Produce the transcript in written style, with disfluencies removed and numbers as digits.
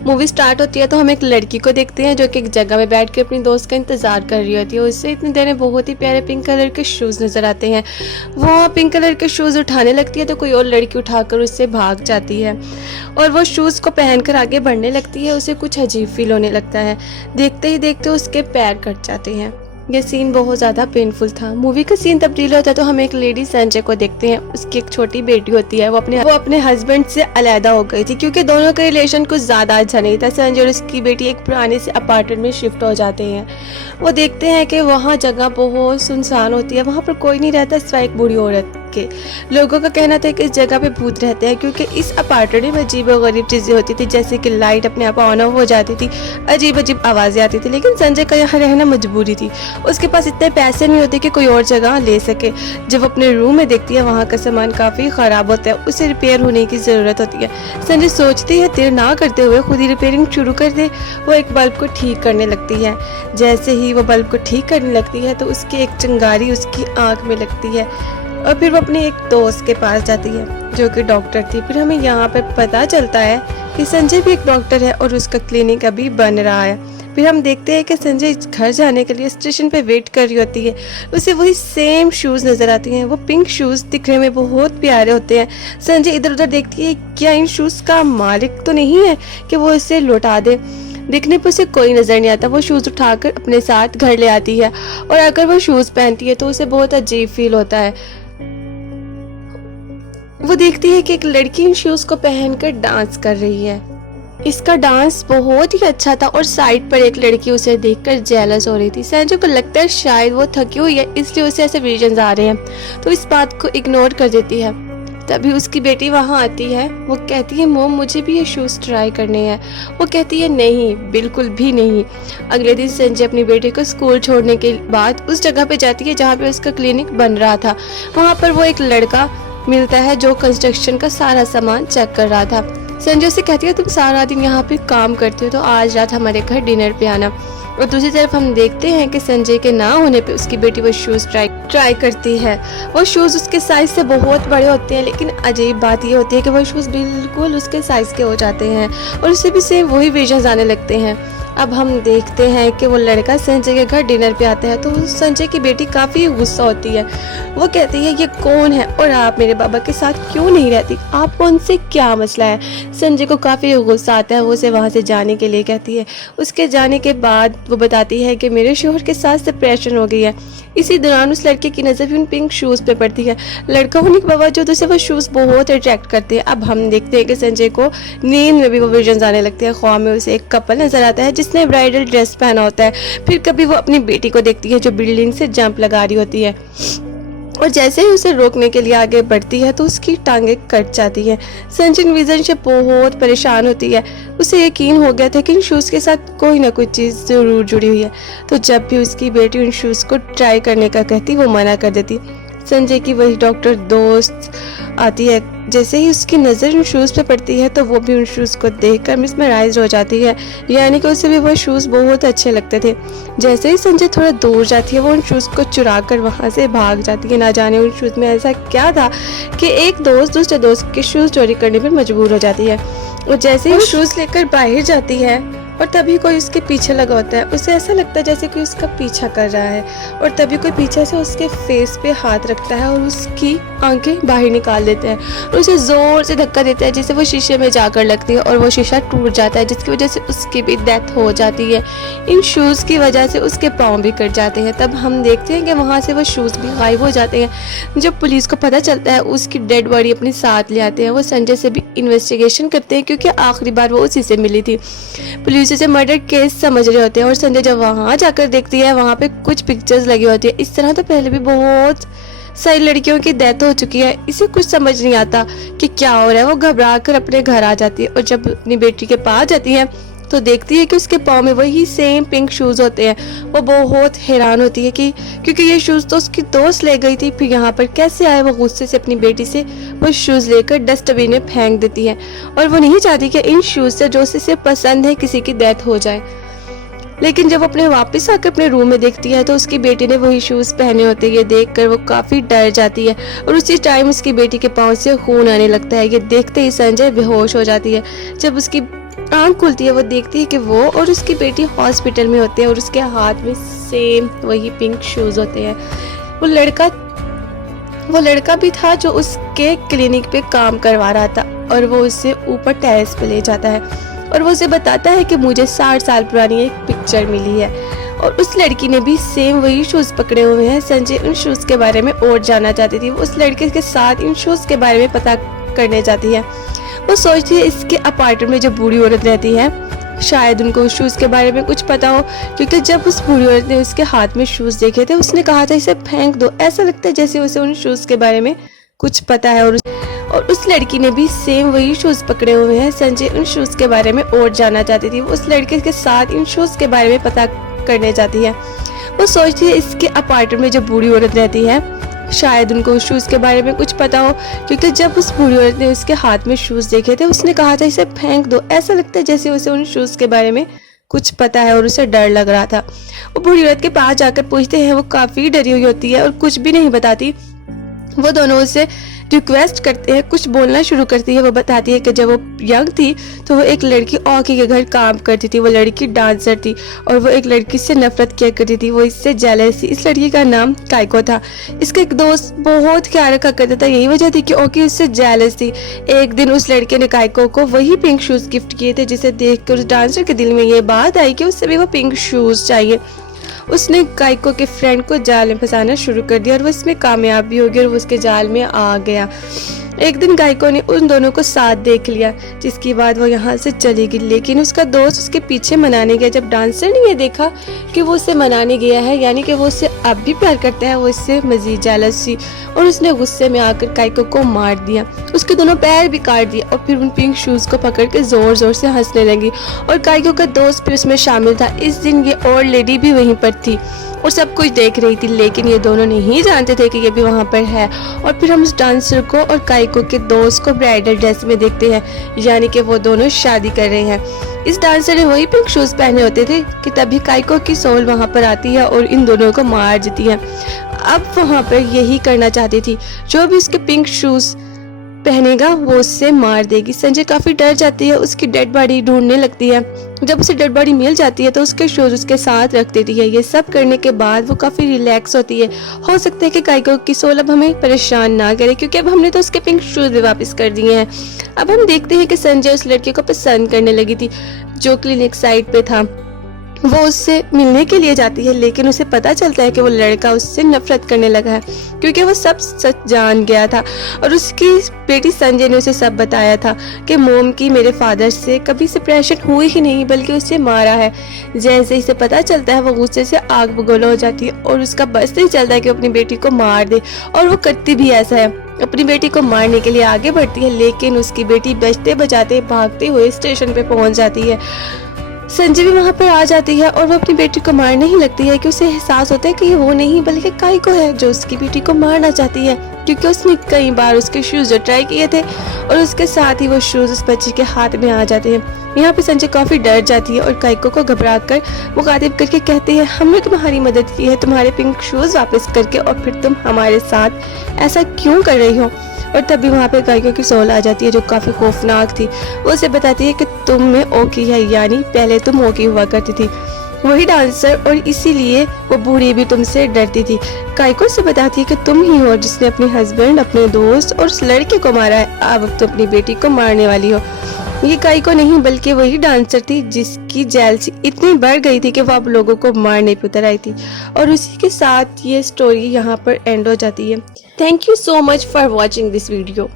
Movie start होती है तो हम एक लड़की को देखते हैं जो कि एक जगह में बैठ के अपनी दोस्त का इंतज़ार कर रही होती है। उससे इतनी देर में बहुत ही प्यारे पिंक कलर के शूज़ नज़र आते हैं। वो पिंक कलर के शूज़ उठाने लगती है तो कोई और लड़की उठाकर उससे भाग जाती है और वो शूज़ को पहनकर आगे बढ़ने लगती है। उसे कुछ अजीब फील होने लगता है। देखते ही देखते उसके पैर कट जाते हैं। ये सीन बहुत ज़्यादा पेनफुल था। मूवी का सीन तब्दील होता है तो हम एक लेडी संजय को देखते हैं। उसकी एक छोटी बेटी होती है। वो अपने हस्बैंड से अलहदा हो गई थी क्योंकि दोनों का रिलेशन कुछ ज़्यादा अच्छा नहीं था। संजय और उसकी बेटी एक पुराने से अपार्टमेंट में शिफ्ट हो जाते हैं। वो देखते हैं कि वहाँ जगह बहुत सुनसान होती है। वहाँ पर कोई नहीं रहता सिवाय एक बूढ़ी औरत के। लोगों का कहना था कि इस जगह पे भूत रहते हैं क्योंकि इस अपार्टमेंट में अजीब और गरीब चीज़ें होती थी, जैसे कि लाइट अपने आप ऑन ऑफ हो जाती थी, अजीब अजीब आवाज़ें आती थी। लेकिन संजय का यहाँ रहना मजबूरी थी। उसके पास इतने पैसे नहीं होते कि कोई और जगह ले सके। जब अपने रूम में देखती है वहाँ का सामान काफ़ी ख़राब होता है, उसे रिपेयर होने की ज़रूरत होती है। संजय सोचती है देर ना करते हुए खुद ही रिपेयरिंग शुरू कर दे। वो एक बल्ब को ठीक करने लगती है। जैसे ही वो बल्ब को ठीक करने लगती है तो उसकी एक चिंगारी उसकी आँख में लगती है और फिर वो अपने एक दोस्त के पास जाती है जो कि डॉक्टर थी। फिर हमें यहाँ पर पता चलता है कि संजय भी एक डॉक्टर है और उसका क्लिनिक अभी बन रहा है। फिर हम देखते हैं कि संजय घर जाने के लिए स्टेशन पे वेट कर रही होती है। उसे वही सेम शूज़ नज़र आती हैं। वो पिंक शूज़ दिखने में बहुत प्यारे होते हैं। संजय इधर उधर देखती है क्या इन शूज़ का मालिक तो नहीं है कि वो इसे लौटा दे। दिखने पर उसे कोई नज़र नहीं आता। वो शूज़ उठाकर अपने साथ घर ले आती है और अगर वो शूज़ पहनती है तो उसे बहुत अजीब फील होता है। वो देखती है कि एक लड़की इन शूज़ को पहनकर डांस कर रही है। इसका डांस बहुत ही अच्छा था और साइड पर एक लड़की उसे देखकर जेलस हो रही थी। संजय को लगता है शायद वो थकी हुई है इसलिए उसे ऐसे विजन्स आ रहे हैं, तो इस बात को इग्नोर कर देती है। तभी उसकी बेटी वहाँ आती है। वो कहती है मॉम मुझे भी ये शूज़ ट्राई करने हैं। वो कहती है नहीं, बिल्कुल भी नहीं। अगले दिन संजय अपनी बेटी को स्कूल छोड़ने के बाद उस जगह पे जाती है जहाँ पे उसका क्लिनिक बन रहा था। वहाँ पर वो एक लड़का मिलता है जो कंस्ट्रक्शन का सारा सामान चेक कर रहा था। संजय से कहती है तुम सारा दिन यहाँ पे काम करती हो तो आज रात हमारे घर डिनर पे आना। और दूसरी तरफ हम देखते हैं कि संजय के ना होने पे उसकी बेटी वो शूज़ ट्राई करती है। वो शूज़ उसके साइज़ से बहुत बड़े होते हैं, लेकिन अजीब बात ये होती है कि वो शूज़ बिल्कुल उसके साइज़ के हो जाते हैं और उसे भी सेम वही विजन्स आने लगते हैं। अब हम देखते हैं कि वो लड़का संजय के घर डिनर पे आता है तो संजय की बेटी काफ़ी गुस्सा होती है। वो कहती है ये कौन है और आप मेरे बाबा के साथ क्यों नहीं रहती, आपको उनसे क्या मसला है। संजय को काफ़ी गुस्सा आता है। वो उसे वहाँ से जाने के लिए कहती है। उसके जाने के बाद वो बताती है कि मेरे शोहर के साथ सेपरेशन हो गई है। इसी दौरान उस लड़के की नज़र भी उन पिंक शूज़ पे पड़ती है। लड़का होने के बावजूद उसे वो शूज़ बहुत अट्रैक्ट करते हैं। अब हम देखते हैं कि संजय को नींद में भी वो विजन्स आने लगते हैं। ख्वाब में उसे एक कपल नजर आता है जिसने ब्राइडल ड्रेस पहना होता है। फिर कभी वो अपनी बेटी को देखती है जो बिल्डिंग से जंप लगा रही होती है और जैसे ही उसे रोकने के लिए आगे बढ़ती है तो उसकी टांगें कट जाती हैं। संजय इन विजन से बहुत परेशान होती है। उसे यकीन हो गया था कि इन शूज़ के साथ कोई ना कोई चीज़ ज़रूर जुड़ी हुई है, तो जब भी उसकी बेटी उन शूज़ को ट्राई करने का कहती वो मना कर देती। संजय की वही डॉक्टर दोस्त आती है। जैसे ही उसकी नज़र उन शूज़ पे पड़ती है तो वो भी उन शूज़ को देखकर मिसमराइज हो जाती है, यानी कि उसे भी वो शूज़ बहुत अच्छे लगते थे। जैसे ही संजय थोड़ा दूर जाती है वो उन शूज़ को चुरा कर वहाँ से भाग जाती है। ना जाने उन शूज़ में ऐसा क्या था कि एक दोस्त दूसरे दोस्त के शूज़ चोरी करने पर मजबूर हो जाती है। और जैसे ही वो शूज़ लेकर बाहर जाती है और तभी कोई उसके पीछे लगा होता है। उसे ऐसा लगता है जैसे कि उसका पीछा कर रहा है और तभी कोई पीछे से उसके फेस पे हाथ रखता है और उसकी आंखें बाहर निकाल देता है और उसे ज़ोर से धक्का देता है जिससे वो शीशे में जाकर लगती है और वो शीशा टूट जाता है, जिसकी वजह से उसकी भी डेथ हो जाती है। इन शूज़ की वजह से उसके पाँव भी कट जाते हैं। तब हम देखते हैं कि वहाँ से वो शूज़ भी गायब हो जाते हैं। जब पुलिस को पता चलता है उसकी डेड बॉडी अपने साथ ले आते हैं। वो संजय से भी इन्वेस्टिगेशन करते हैं क्योंकि आखिरी बार वो उसी से मिली थी। पुलिस उसे मर्डर केस समझ रहे होते हैं और संजय जब वहाँ जाकर देखती है वहाँ पे कुछ पिक्चर्स लगी होती है। इस तरह तो पहले भी बहुत सारी लड़कियों की डेथ हो चुकी है। इसे कुछ समझ नहीं आता कि क्या हो रहा है। वो घबरा कर अपने घर आ जाती है और जब अपनी बेटी के पास जाती है तो देखती है कि उसके पाँव में वही सेम पिंक शूज़ होते हैं। वो बहुत हैरान होती है कि क्योंकि ये शूज़ तो उसकी दोस्त ले गई थी, फिर यहाँ पर कैसे आए। वो गुस्से से अपनी बेटी से वो शूज़ लेकर डस्टबिन में फेंक देती है और वो नहीं चाहती कि इन शूज़ से जो उसे पसंद है किसी की डेथ हो जाए। लेकिन जब अपने वापस आकर अपने रूम में देखती है तो उसकी बेटी ने वही शूज़ पहने होते हैं। ये देखकर वो काफ़ी डर जाती है और उसी टाइम उसकी बेटी के पाँव से खून आने लगता है। ये देखते ही संजय बेहोश हो जाती है। जब उसकी आँख खुलती है वो देखती है कि वो और उसकी बेटी हॉस्पिटल में होते हैं और उसके हाथ में सेम वही पिंक शूज़ होते हैं। वो लड़का भी था जो उसके क्लिनिक पे काम करवा रहा था और वो उसे ऊपर टेरेस पे ले जाता है और वो उसे बताता है कि मुझे 60 साल पुरानी एक पिक्चर मिली है। और उस लड़की ने भी सेम वही शूज़ पकड़े हुए हैं। संजय उन शूज़ के बारे में और जानना चाहती थी। वो उस लड़के के साथ इन शूज़ के बारे में पता करने जाती है। वो सोचती है इसके अपार्टमेंट में जो बूढ़ी औरत रहती है शायद उनको उस शूज़ के बारे में कुछ पता हो, क्योंकि जब उस बूढ़ी औरत ने उसके हाथ में शूज़ देखे थे उसने कहा था इसे फेंक दो। ऐसा लगता है जैसे उसे उन शूज़ के बारे में कुछ पता है। और उस लड़की ने भी सेम वही शूज़ पकड़े हुए हैं। संजय उन शूज़ के बारे में और जानना चाहती थी। वो उस लड़के के साथ इन शूज़ के बारे में पता करने जाती है। वो सोचती है इसके अपार्टमेंट में जो बूढ़ी औरत रहती है शायद उनको उस शूज़ के बारे में कुछ पता हो, क्योंकि जब उस बूढ़ी औरत ने उसके हाथ में शूज़ देखे थे उसने कहा था इसे फेंक दो। ऐसा लगता है जैसे उसे उन शूज़ के बारे में कुछ पता है और उसे डर लग रहा था। वो बूढ़ी औरत के पास जाकर पूछते हैं। वो काफ़ी डरी हुई होती है और कुछ भी नहीं बताती। वो दोनों उससे रिक्वेस्ट करते हैं, कुछ बोलना शुरू करती है। वो बताती है कि जब वो यंग थी तो वो एक लड़की ऑकी के घर काम करती थी। वो लड़की डांसर थी और वो एक लड़की से नफरत किया करती थी। वो इससे जेलस थी। इस लड़की का नाम काइको था। इसका एक दोस्त बहुत ख्याल रखा करता था। यही वजह थी कि ऑकी उससे जेलस थी। एक दिन उस लड़के ने काइको को वही पिंक शूज़ गिफ्ट किए थे जिसे देखकर उस डांसर के दिल में ये बात आई कि उससे भी वो पिंक शूज़ चाहिए। उसने काइको के फ्रेंड को जाल में फंसाना शुरू कर दिया और वो इसमें कामयाब भी हो गया और वो उसके जाल में आ गया। एक दिन काइको ने उन दोनों को साथ देख लिया, जिसके बाद वो यहाँ से चली गई। लेकिन उसका दोस्त उसके पीछे मनाने गया। जब डांसर ने ये देखा कि वो उसे मनाने गया है, यानी कि वो उससे अब भी प्यार करता है, वो इससे मजीद जेलस थी और उसने गुस्से में आकर काइको को मार दिया। उसके दोनों पैर भी काट दिए और फिर उन पिंक शूज़ को पकड़ के जोर जोर से हंसने लगी। और काइको का दोस्त भी उसमें शामिल था। इस दिन ये और लेडी भी वहीं पर थी और सब कुछ देख रही थी, लेकिन ये दोनों नहीं जानते थे कि ये भी वहाँ पर है। और फिर हम उस डांसर को और काइको के दोस्त को ब्राइडल ड्रेस में देखते हैं, यानी कि वो दोनों शादी कर रहे हैं। इस डांसर ने वही पिंक शूज़ पहने होते थे कि तभी काइको की सोल वहाँ पर आती है और इन दोनों को मार देती है। अब वहाँ पर यही करना चाहती थी, जो भी उसके पिंक शूज़ पहनेगा वो उससे मार देगी। संजय काफ़ी डर जाती है, उसकी डेड बॉडी ढूंढने लगती है। जब उसे डेड बॉडी मिल जाती है तो उसके शूज़ उसके साथ रख देती है। ये सब करने के बाद वो काफ़ी रिलैक्स होती है। हो सकता है कि काइको की सोल अब हमें परेशान ना करे, क्योंकि अब हमने तो उसके पिंक शूज़ भी वापस कर दिए हैं। अब हम देखते हैं कि संजय उस लड़के को पसंद करने लगी थी जो क्लिनिक साइड पे था। वो उससे मिलने के लिए जाती है, लेकिन उसे पता चलता है कि वो लड़का उससे नफरत करने लगा है, क्योंकि वो सब सच जान गया था। और उसकी बेटी संजय ने उसे सब बताया था कि मोम की मेरे फादर से कभी सेपरेशन हुई ही नहीं, बल्कि उसे मारा है। जैसे ही इसे पता चलता है वो गुस्से से आग बगोला हो जाती है और उसका बस नहीं चलता है कि अपनी बेटी को मार दे, और वो करती भी ऐसा है। अपनी बेटी को मारने के लिए आगे बढ़ती है, लेकिन उसकी बेटी बचते बचाते भागते हुए स्टेशन पे पहुंच जाती है। संजय भी वहाँ पर आ जाती है और वो अपनी बेटी को मारने ही लगती है कि उसे एहसास होता है कि ये वो नहीं बल्कि काइको है जो उसकी बेटी को मारना चाहती है, क्योंकि उसने कई बार उसके शूज़ जो ट्राई किए थे और उसके साथ ही वो शूज़ उस बच्ची के हाथ में आ जाते हैं। यहाँ पे संजय काफ़ी डर जाती है और काइको को घबरा कर मुखातिब करके कहती है, हमने तुम्हारी मदद की है तुम्हारे पिंक शूज़ वापस करके, और फिर तुम हमारे साथ ऐसा क्यों कर रही हो। और तभी वहाँ पे काइको की सोल आ जाती है जो काफ़ी खौफनाक थी। वो उसे बताती है कि तुम में ओकी है, यानी पहले तुम ओकी हुआ करती थी, वही डांसर, और इसीलिए वो बूढ़ी भी तुमसे डरती थी। काइको से बताती है कि तुम ही हो जिसने अपने हस्बैंड, अपने दोस्त और उस लड़के को मारा है। अब तुम अपनी बेटी को मारने वाली हो। ये काइको नहीं बल्कि वही डांसर थी जिसकी जेलसी इतनी बढ़ गई थी कि वो अब लोगों को मारने पे उतर आई थी। और उसी के साथ ये स्टोरी यहाँ पर एंड हो जाती है। Thank you so much for watching this video.